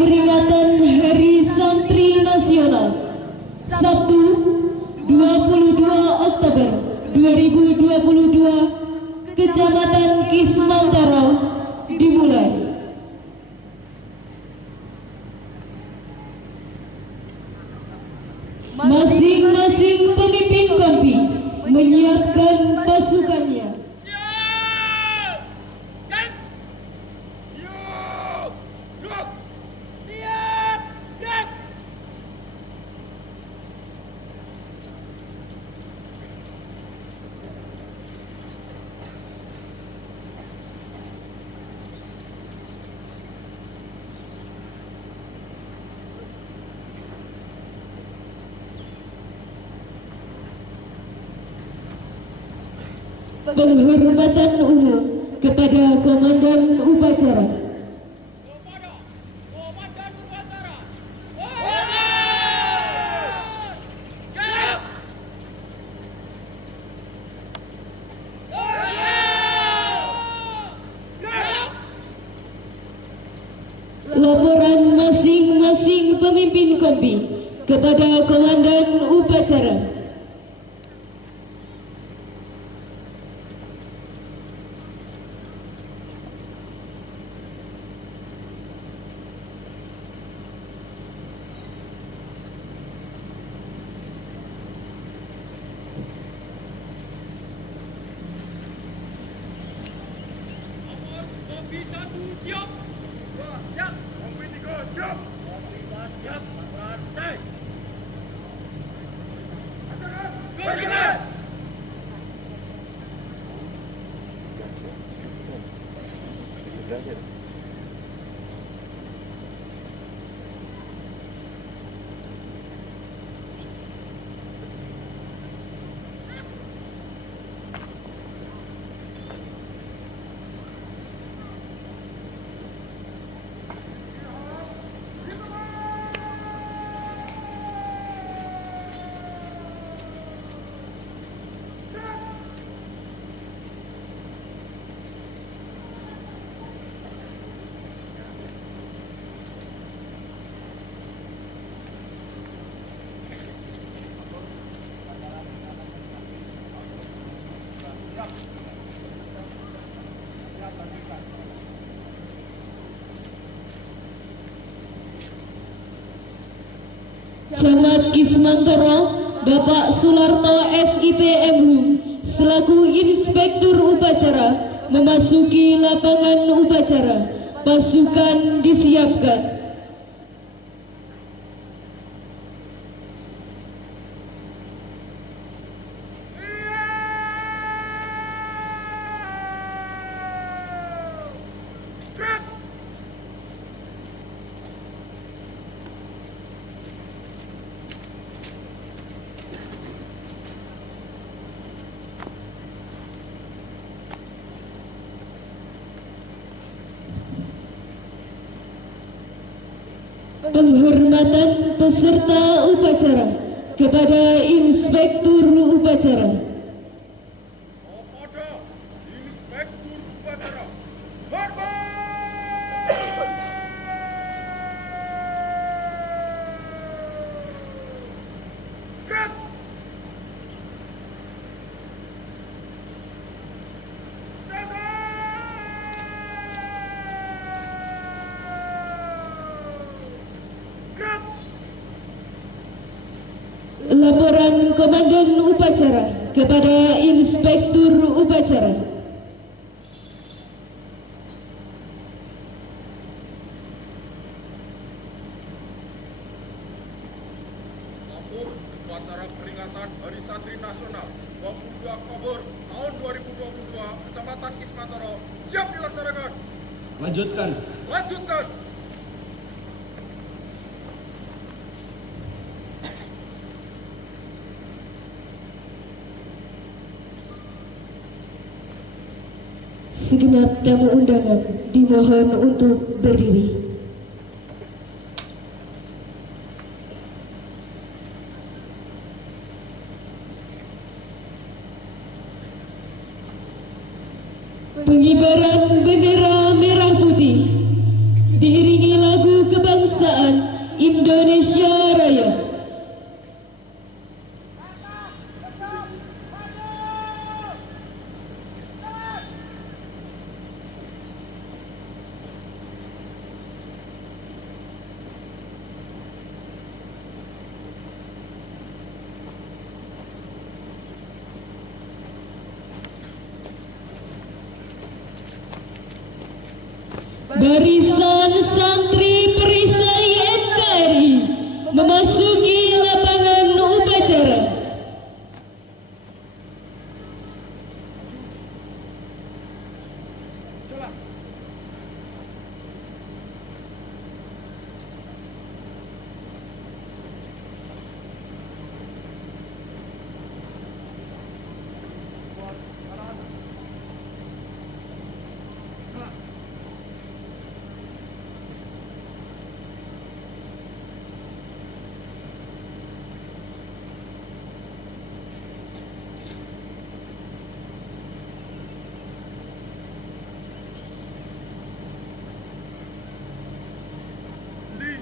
peringatan Hari Santri Nasional Sabtu 22 Oktober 2022 Kecamatan Kismantara dimulai. Masing-masing pemimpin kompi menyiapkan pasukannya. Penghormatan umum kepada Komandan Upacara. Laporan masing-masing pemimpin kompi kepada Komandan Upacara. Kompi 1 siap. 2 siap. Kompi 3 siap. Kompi 4 siap. Laporan selesai. Bergerak. Camat Kismantara Bapak Sularto SIPMHU selaku Inspektur Upacara memasuki lapangan upacara. Pasukan disiapkan. Penghormatan peserta upacara kepada Inspektur Upacara. Kepada Inspektur Upacara. Hormat. Gerak. Laporan Komandan Upacara kepada Inspektur Upacara. Lapor upacara peringatan Hari Santri Nasional 22 Oktober tahun 2022 Kecamatan Kismantara siap dilaksanakan. Lanjutkan. Lanjutkan. Segenap tamu undangan dimohon untuk berdiri. Pengibaran bendera merah putih diiringi lagu kebangsaan Kebangsaan Indonesia Raya. Barisan santri perisai NKRI memasuki lapangan upacara. Jalan. Buat kanan. Jalan. Di.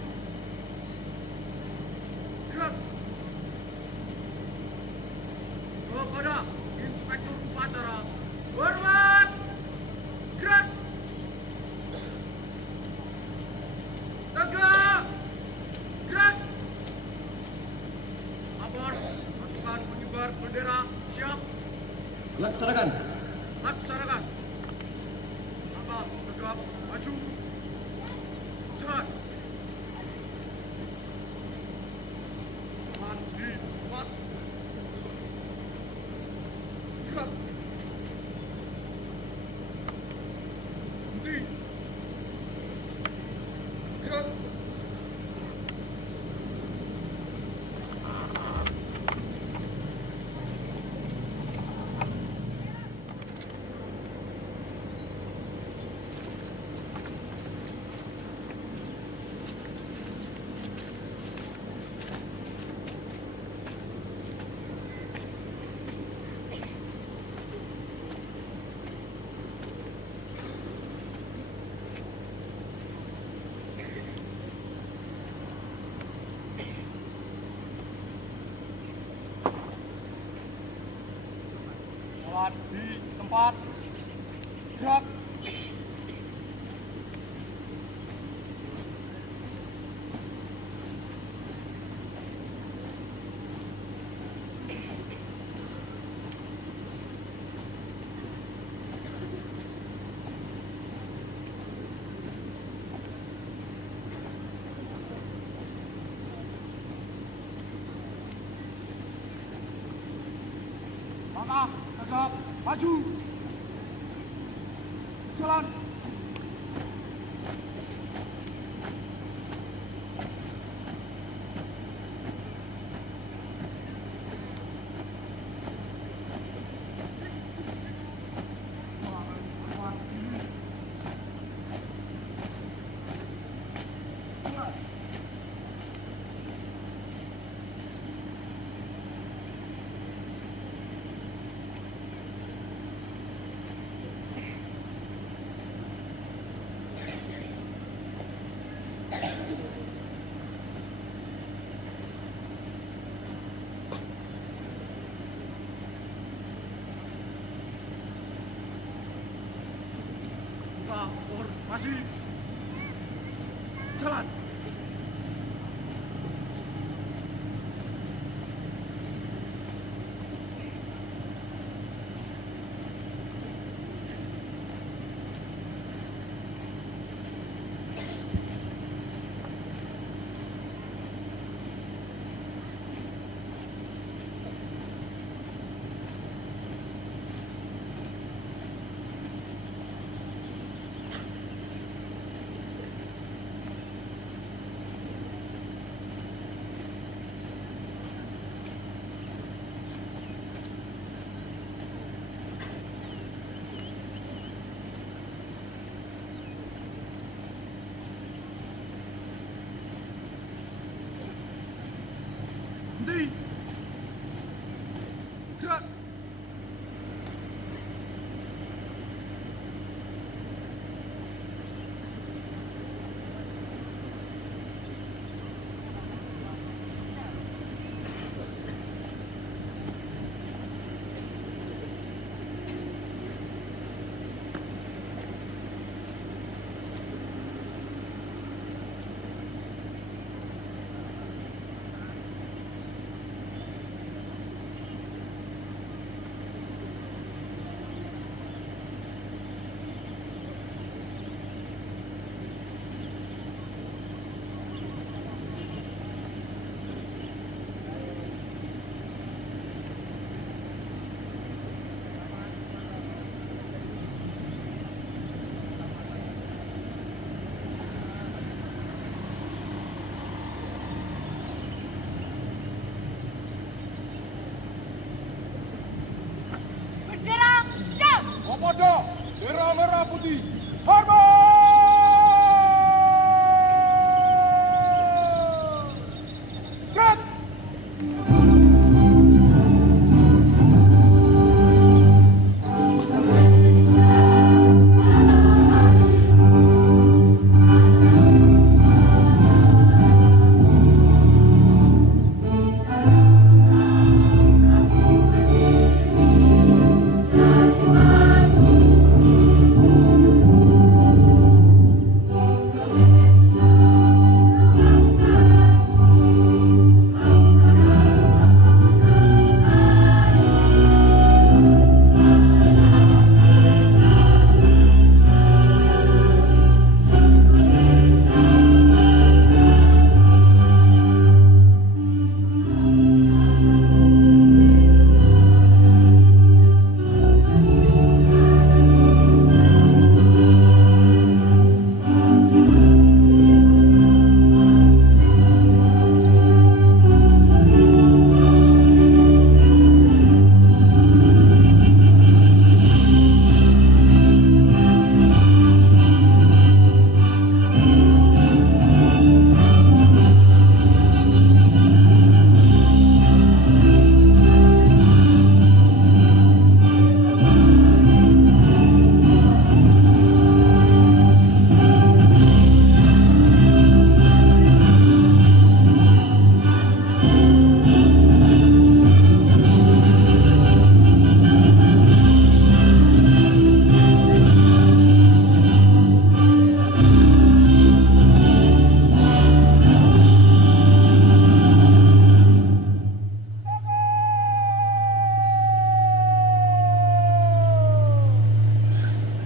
Gerak. Kepada Inspektur Upacara. Hormat. Gerak. Tegak. Gerak. Lapor. Pasukan pengibar bendera. Siap. Laksanakan. Laksanakan. Langkah tegap. Maju. Jalan. Tangan di tempat. Gerak. Henti. Gerak. Jalan di tempat. Gerak. Langkah tegap. Maju. Jalan. Buka formasi. Jalan. Hati, hormat!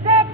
Gerak!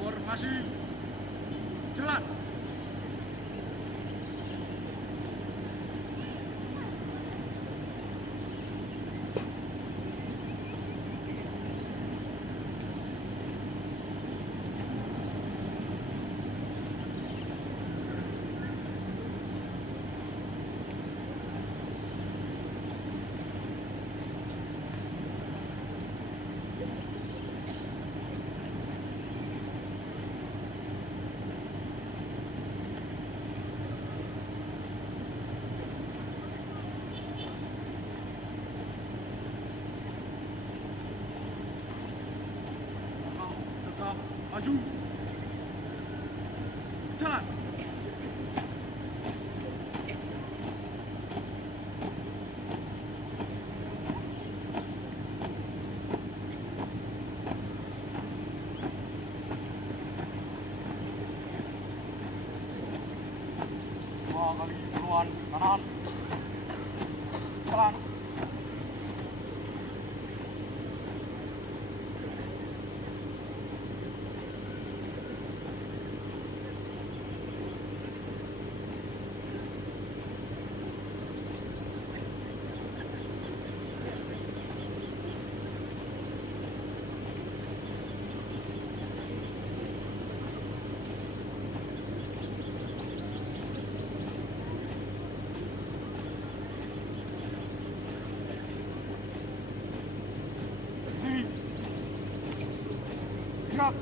Formasi jalan. Maju. Jalan. Dua kali duluan kanan. Jalan. Gerak.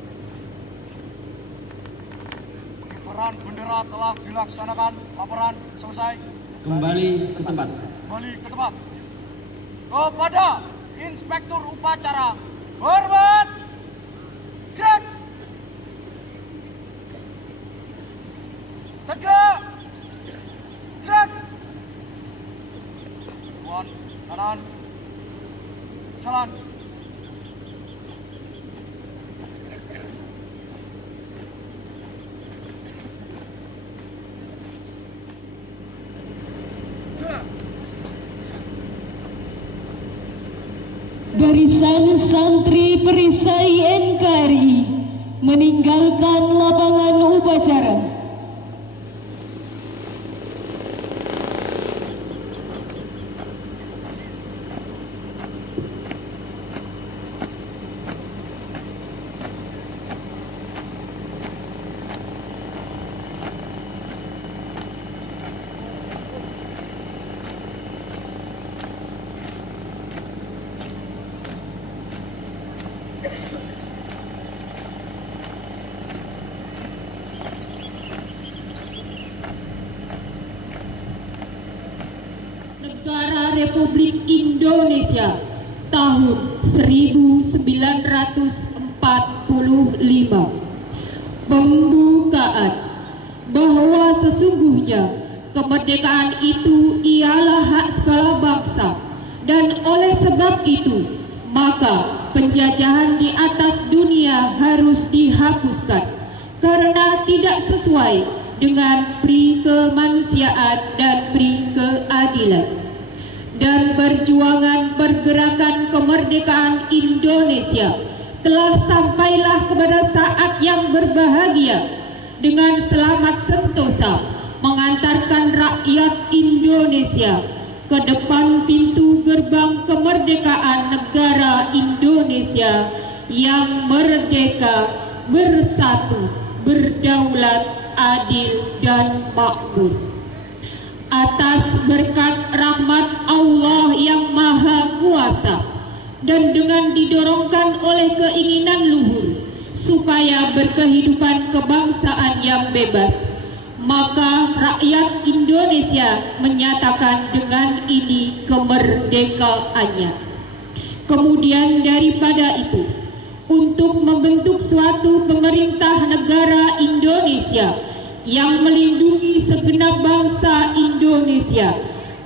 Pengibaran bendera telah dilaksanakan. Laporan selesai. Kembali ke tempat. Kembali ke tempat. Kepada Inspektur Upacara, hormat. Gerak. Tegak. Gerak. Tuan, kanan. Jalan. Barisan santri perisai NKRI meninggalkan lapangan upacara. Negara Republik Indonesia tahun 1945. Pembukaan bahwa sesungguhnya kemerdekaan itu ialah hak segala bangsa, dan oleh sebab itu maka penjajahan di atas dunia harus dihapuskan karena tidak sesuai dengan pri kemanusiaan dan pri keadilan. Dan perjuangan pergerakan kemerdekaan Indonesia telah sampailah kepada saat yang berbahagia dengan selamat sentosa mengantarkan rakyat Indonesia ke depan pintu gerbang kemerdekaan negara Indonesia yang merdeka, bersatu, berdaulat, adil, dan makmur. Atas berkat rahmat Allah yang Maha Kuasa dan dengan didorongkan oleh keinginan luhur supaya berkehidupan kebangsaan yang bebas, maka rakyat Indonesia menyatakan dengan ini kemerdekaannya. Kemudian daripada itu, untuk membentuk suatu pemerintah negara Indonesia yang melindungi segenap bangsa Indonesia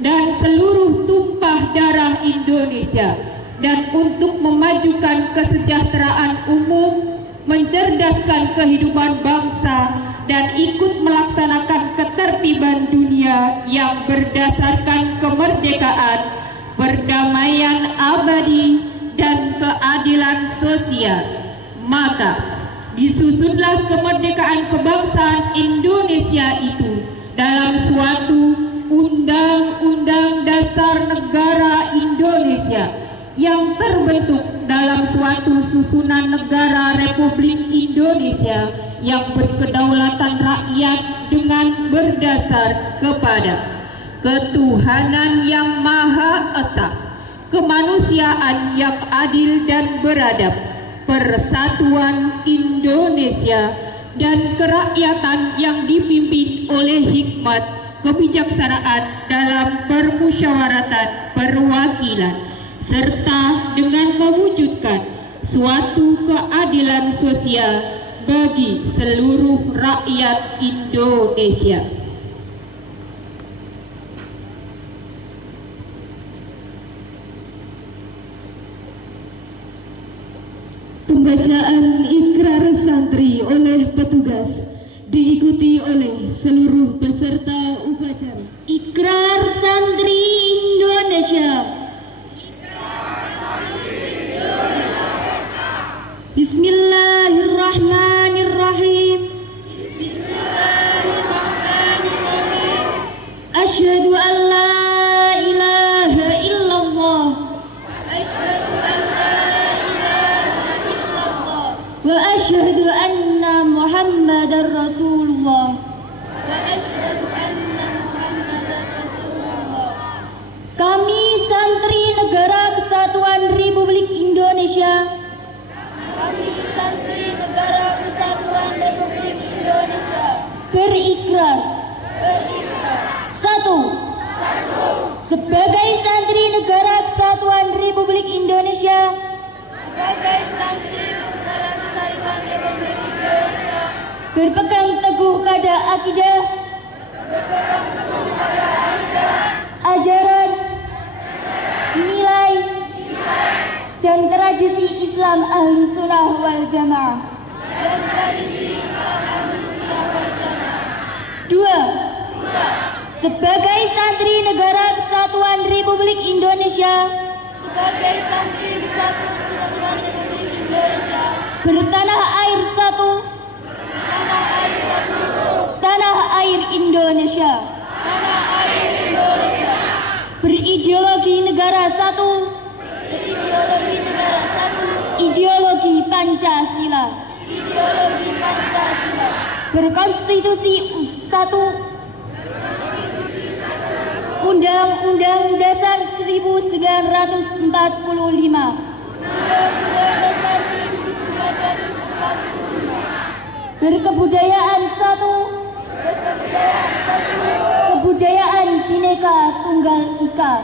dan seluruh tumpah darah Indonesia, dan untuk memajukan kesejahteraan umum, mencerdaskan kehidupan bangsa, dan ikut melaksanakan ketertiban dunia yang berdasarkan kemerdekaan, perdamaian abadi, dan keadilan sosial, maka disusunlah kemerdekaan kebangsaan Indonesia itu dalam suatu Undang-Undang Dasar Negara Indonesia yang terbentuk dalam suatu susunan negara Republik Indonesia yang berkedaulatan rakyat dengan berdasar kepada ketuhanan yang Maha Esa, kemanusiaan yang adil dan beradab, persatuan Indonesia, dan kerakyatan yang dipimpin oleh hikmat kebijaksanaan dalam permusyawaratan perwakilan, serta dengan mewujudkan suatu keadilan sosial bagi seluruh rakyat Indonesia. Pembacaan ikrar santri oleh petugas diikuti oleh seluruh peserta upacara. Ikrar Santri Indonesia. Bismillahirrahmanirrahim. Bismillahirrahmanirrahim. Asyhadu an la ilaha illallah. Asyhadu an la ilaha illallah. Wa asyhadu anna Muhammadar Rasulullah. Wa asyhadu anna Muhammadar Rasulullah. Kami santri Negara Kesatuan Republik Indonesia. Kami santri Negara Kesatuan Republik Indonesia berikrar. 1. berpegang teguh pada akidah, ajaran, nilai, dan tradisi Islam Ahlussunnah wal Jamaah. 2. Sebagai santri Negara Kesatuan Republik Indonesia, bertanah air satu, tanah air Indonesia, berideologi negara satu, ideologi Pancasila, berkonstitusi satu, Undang-Undang Dasar 1945, berkebudayaan satu, kebudayaan Bhinneka Tunggal Ika.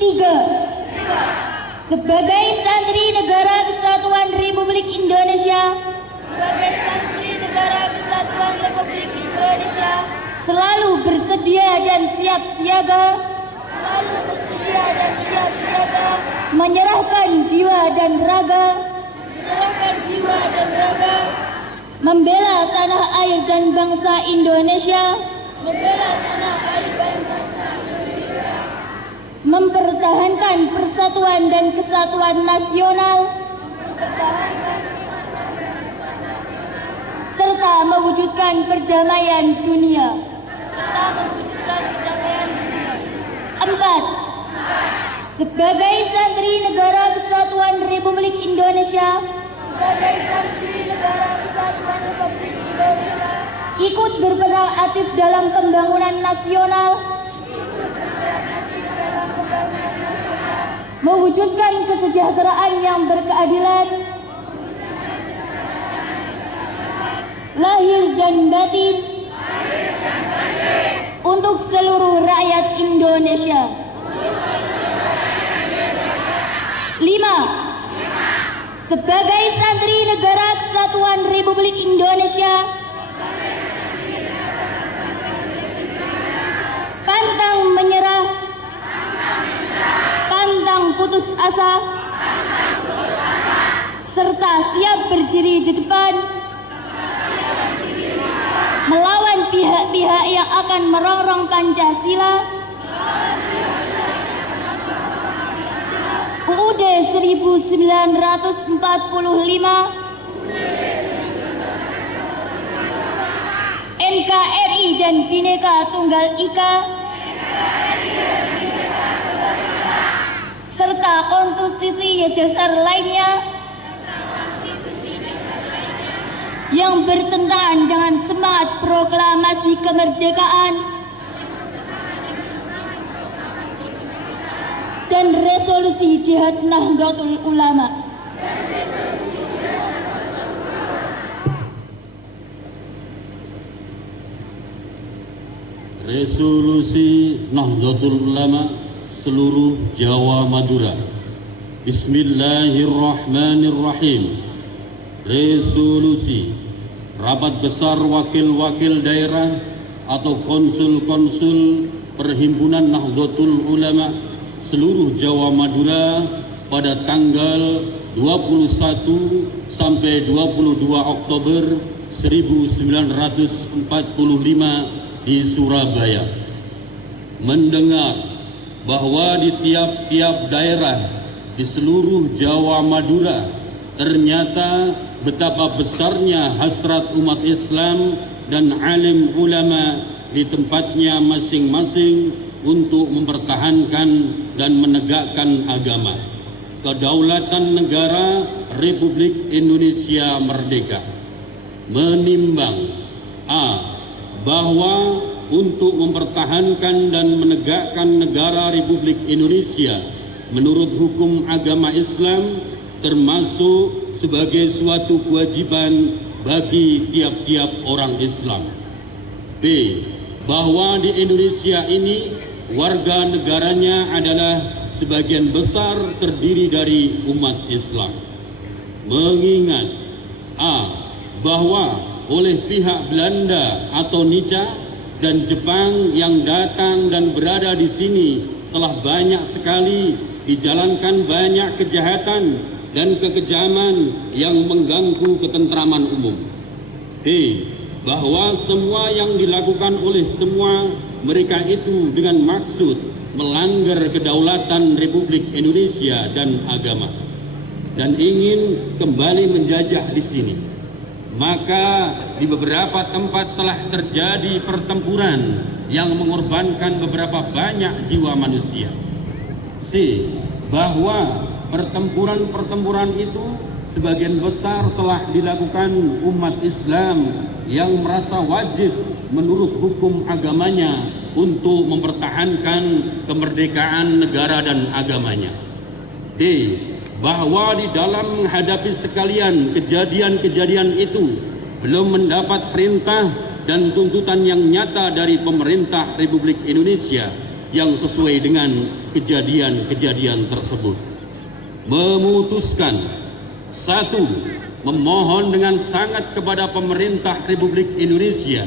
3. Sebagai santri Negara Kesatuan Republik Indonesia, selalu bersedia dan siap siaga, menyerahkan jiwa dan raga, membela tanah air dan bangsa Indonesia, mempertahankan persatuan dan kesatuan nasional, serta mewujudkan perdamaian dunia. 4. Sebagai santri Negara Kesatuan Republik Indonesia, ikut berperan aktif dalam pembangunan nasional, mewujudkan kesejahteraan yang berkeadilan, lahir dan batin, untuk seluruh rakyat Indonesia. 5. Sebagai santri Negara Kesatuan Republik Indonesia, pantang menyerah, pantang putus asa, serta siap berdiri di depan melawan pihak-pihak yang akan merongrong Pancasila, UUD 1945, NKRI dan Bhinneka Tunggal Ika, serta konstitusi dasar lainnya yang bertentangan dengan semangat proklamasi kemerdekaan dan resolusi Jihad Nahdlatul Ulama. Resolusi Nahdlatul Ulama seluruh Jawa Madura. Bismillahirrahmanirrahim. Resolusi Rapat Besar Wakil-Wakil Daerah atau Konsul-Konsul Perhimpunan Nahdlatul Ulama seluruh Jawa Madura pada tanggal 21 sampai 22 Oktober 1945 di Surabaya. Mendengar bahwa di tiap-tiap daerah di seluruh Jawa Madura ternyata betapa besarnya hasrat umat Islam dan alim ulama di tempatnya masing-masing untuk mempertahankan dan menegakkan agama, kedaulatan negara Republik Indonesia merdeka. Menimbang bahwa untuk mempertahankan dan menegakkan negara Republik Indonesia menurut hukum agama Islam termasuk sebagai suatu kewajiban bagi tiap-tiap orang Islam. B. Bahwa di Indonesia ini warga negaranya adalah sebagian besar terdiri dari umat Islam. mengingat bahwa oleh pihak Belanda atau Nica dan Jepang yang datang dan berada di sini telah banyak sekali dijalankan banyak kejahatan dan kekejaman yang mengganggu ketentraman umum. Bahwa semua yang dilakukan oleh semua mereka itu dengan maksud melanggar kedaulatan Republik Indonesia dan agama dan ingin kembali menjajah di sini. Maka di beberapa tempat telah terjadi pertempuran yang mengorbankan beberapa banyak jiwa manusia. Bahwa pertempuran-pertempuran itu sebagian besar telah dilakukan umat Islam yang merasa wajib menurut hukum agamanya untuk mempertahankan kemerdekaan negara dan agamanya. Bahwa di dalam menghadapi sekalian kejadian-kejadian itu belum mendapat perintah dan tuntutan yang nyata dari pemerintah Republik Indonesia yang sesuai dengan kejadian-kejadian tersebut. Memutuskan, 1. Memohon dengan sangat kepada pemerintah Republik Indonesia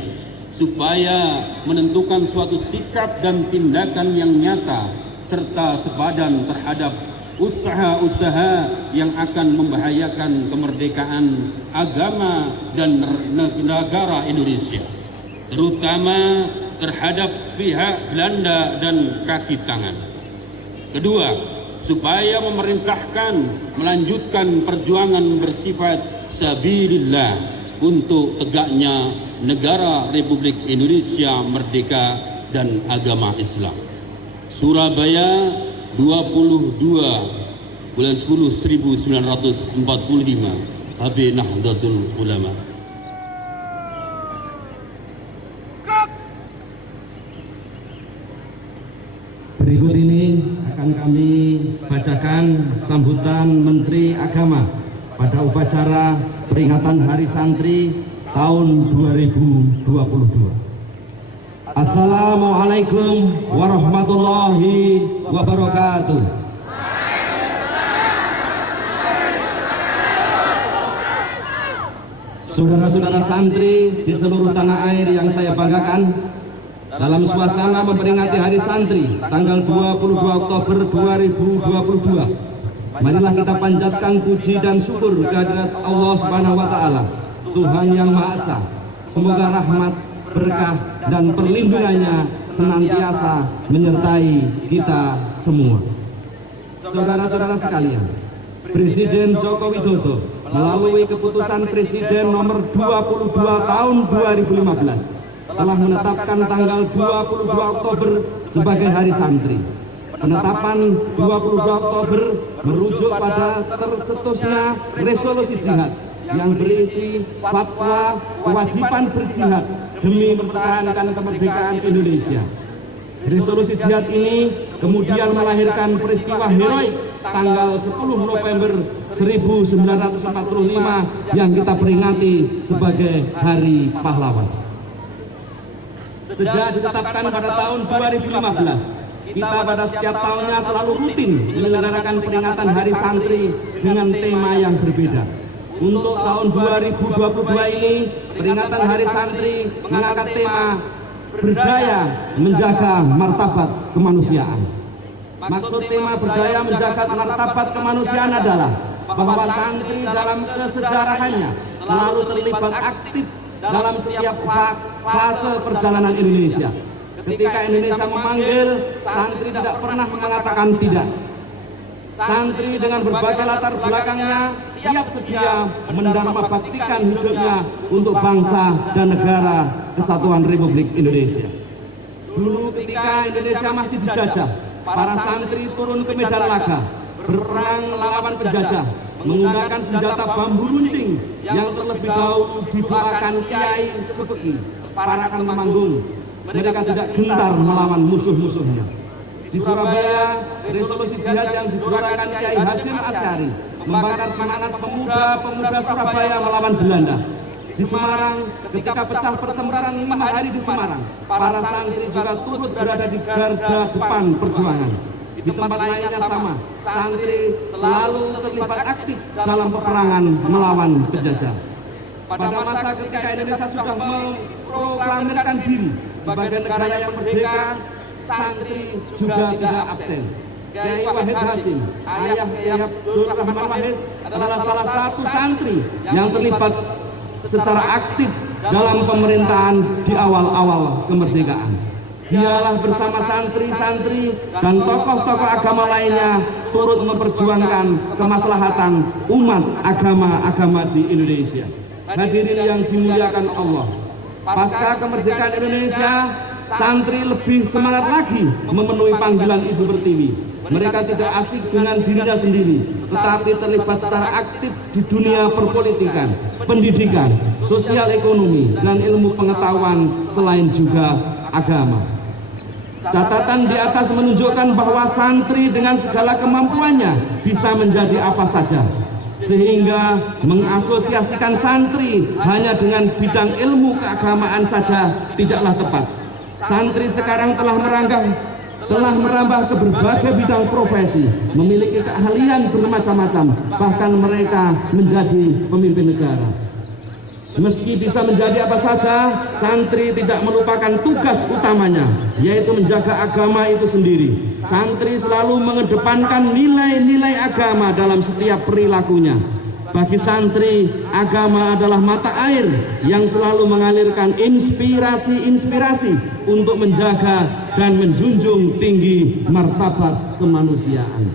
supaya menentukan suatu sikap dan tindakan yang nyata serta sepadan terhadap usaha-usaha yang akan membahayakan kemerdekaan agama dan negara Indonesia, terutama terhadap pihak Belanda dan kaki tangan. 2. Supaya memerintahkan melanjutkan perjuangan bersifat sabilillah untuk tegaknya negara Republik Indonesia merdeka dan agama Islam. Surabaya, 22 bulan 10 1945, HB Nahdlatul Ulama. Berikut ini akan kami bacakan sambutan Menteri Agama pada upacara peringatan Hari Santri tahun 2022. Assalamualaikum warahmatullahi wabarakatuh. Saudara-saudara santri di seluruh tanah air yang saya banggakan, dalam suasana memperingati Hari Santri tanggal 22 Oktober 2022, marilah kita panjatkan puji dan syukur kehadirat Allah Subhanahu wa taala, Tuhan yang Maha Esa. Semoga rahmat, berkah dan perlindungannya senantiasa menyertai kita semua. Saudara-saudara sekalian, Presiden Joko Widodo melalui keputusan Presiden nomor 22 tahun 2015 telah menetapkan tanggal 22 Oktober sebagai Hari Santri. Penetapan 22 Oktober merujuk pada tercetusnya resolusi jihad yang berisi fatwa kewajiban berjihad demi mempertahankan kemerdekaan Indonesia. Resolusi jihad ini kemudian melahirkan peristiwa heroik tanggal 10 November 1945 yang kita peringati sebagai Hari Pahlawan. Sejak ditetapkan pada tahun 2015, kita pada setiap tahunnya selalu rutin menyelenggarakan peringatan Hari Santri dengan tema yang berbeda. Untuk tahun 2022 ini, peringatan Hari Santri mengangkat tema berdaya menjaga martabat kemanusiaan. Maksud tema berdaya menjaga martabat kemanusiaan adalah bahwa santri dalam kesejarahannya selalu terlibat aktif dalam setiap fase perjalanan Indonesia. Ketika Indonesia memanggil, santri tidak pernah mengatakan tidak. Santri dengan berbagai latar belakangnya siap sedia mendharmabaktikan hidupnya untuk bangsa dan negara kesatuan Republik Indonesia. Dulu ketika Indonesia masih dijajah, para santri turun ke medan laga, berperang melawan penjajah, menggunakan senjata bambu runcing yang terlebih dahulu dibawakan kiai sepeki, para temanggung. Mereka tidak gentar melawan musuh-musuhnya. Di Surabaya, resolusi jihad yang digelorakan Kiai Hasyim Asy'ari membakar semangat pemuda-pemuda Surabaya melawan Belanda. Di Semarang, ketika pecah pertempuran 5 hari di Semarang, para santri juga turut berada di garda depan perjuangan. Di di tempat lainnya sama. Santri selalu terlibat aktif dalam peperangan melawan penjajah. Pada masa ketika Indonesia sudah memproklamirkan diri sebagai negara yang merdeka, santri juga tidak absen. Kiai Wahid Hasim, ayah Kiai Abdul Rahman Wahid, adalah salah satu santri yang terlibat secara aktif dalam pemerintahan di awal-awal kemerdekaan. Dialah bersama santri-santri dan tokoh-tokoh agama lainnya turut memperjuangkan kemaslahatan umat agama-agama di Indonesia. Hadirin yang dimuliakan Allah, pasca kemerdekaan Indonesia, santri lebih semangat lagi memenuhi panggilan Ibu Pertiwi. Mereka tidak asik dengan dirinya sendiri, tetapi terlibat secara aktif di dunia perpolitikan, pendidikan, sosial ekonomi, dan ilmu pengetahuan selain juga agama. Catatan di atas menunjukkan bahwa santri dengan segala kemampuannya bisa menjadi apa saja, sehingga mengasosiasikan santri hanya dengan bidang ilmu keagamaan saja tidaklah tepat. Santri sekarang telah merambah ke berbagai bidang profesi, memiliki keahlian bermacam-macam, bahkan mereka menjadi pemimpin negara. Meski bisa menjadi apa saja, santri tidak melupakan tugas utamanya, yaitu menjaga agama itu sendiri. Santri selalu mengedepankan nilai-nilai agama dalam setiap perilakunya. Bagi santri, agama adalah mata air yang selalu mengalirkan inspirasi-inspirasi untuk menjaga dan menjunjung tinggi martabat kemanusiaan.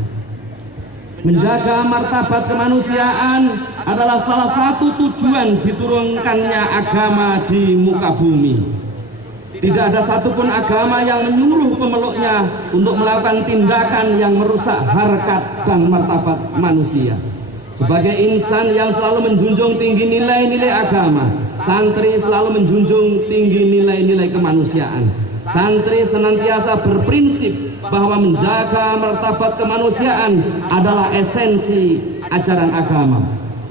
Menjaga martabat kemanusiaan adalah salah satu tujuan diturunkannya agama di muka bumi. Tidak ada satupun agama yang menyuruh pemeluknya untuk melakukan tindakan yang merusak harkat dan martabat manusia. Sebagai insan yang selalu menjunjung tinggi nilai-nilai agama, santri selalu menjunjung tinggi nilai-nilai kemanusiaan. Santri senantiasa berprinsip bahwa menjaga martabat kemanusiaan adalah esensi ajaran agama.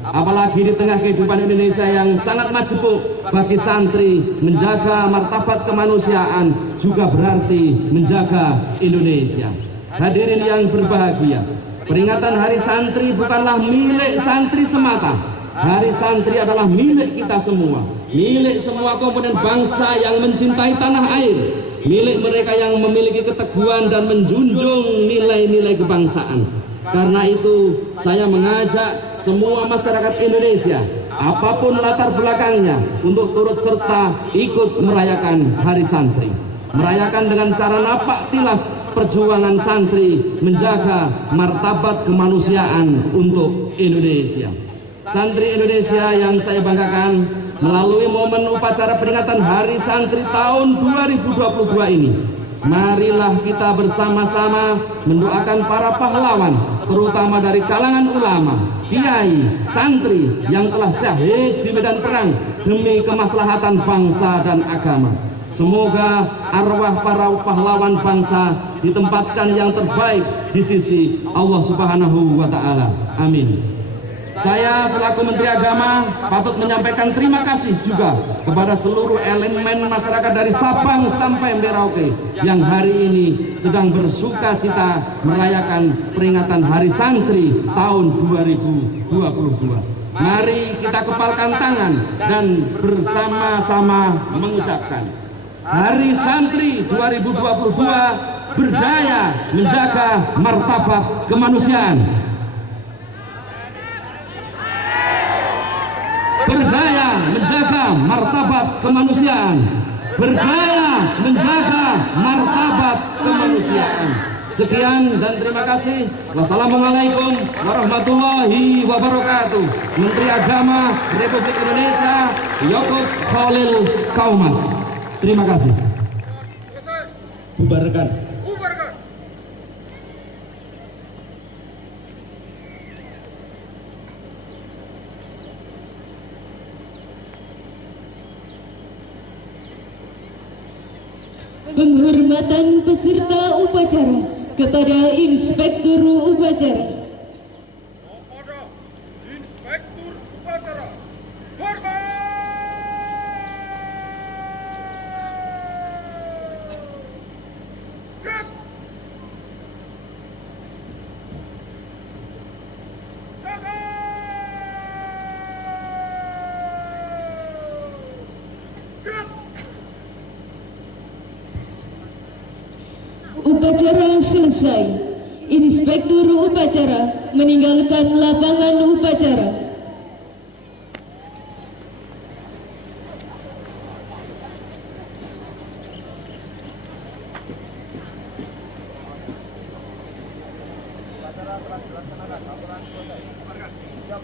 Apalagi di tengah kehidupan Indonesia yang sangat majemuk, bagi santri menjaga martabat kemanusiaan juga berarti menjaga Indonesia. Hadirin yang berbahagia, peringatan Hari Santri bukanlah milik santri semata. Hari Santri adalah milik kita semua, milik semua komponen bangsa yang mencintai tanah air, milik mereka yang memiliki keteguhan dan menjunjung nilai-nilai kebangsaan. Karena itu, saya mengajak semua masyarakat Indonesia, apapun latar belakangnya, untuk turut serta ikut merayakan Hari Santri. Merayakan dengan cara napak tilas perjuangan santri menjaga martabat kemanusiaan untuk Indonesia. Santri Indonesia yang saya banggakan, melalui momen upacara peringatan Hari Santri tahun 2022 ini, marilah kita bersama-sama mendoakan para pahlawan, terutama dari kalangan ulama, kiai, santri yang telah syahid di medan perang demi kemaslahatan bangsa dan agama. Semoga arwah para pahlawan bangsa ditempatkan yang terbaik di sisi Allah Subhanahu wa Ta'ala. Amin. Saya selaku Menteri Agama patut menyampaikan terima kasih juga kepada seluruh elemen masyarakat dari Sabang sampai Merauke yang hari ini sedang bersuka cita merayakan peringatan Hari Santri tahun 2022. Mari kita kepalkan tangan dan bersama-sama mengucapkan Hari Santri 2022 berdaya menjaga martabat kemanusiaan. Berdaya menjaga martabat kemanusiaan. Berdaya menjaga martabat kemanusiaan. Sekian dan terima kasih. Wassalamualaikum warahmatullahi wabarakatuh. Menteri Agama Republik Indonesia Yokut Khalil Kaumas. Terima kasih. Bubarkan. Penghormatan peserta upacara kepada Inspektur Upacara. Kepada Inspektur Upacara, hormat! Gerak! upacara selesai. Inspektur upacara meninggalkan lapangan upacara. Acara telah dilaksanakan. Laporan selesai. Siap,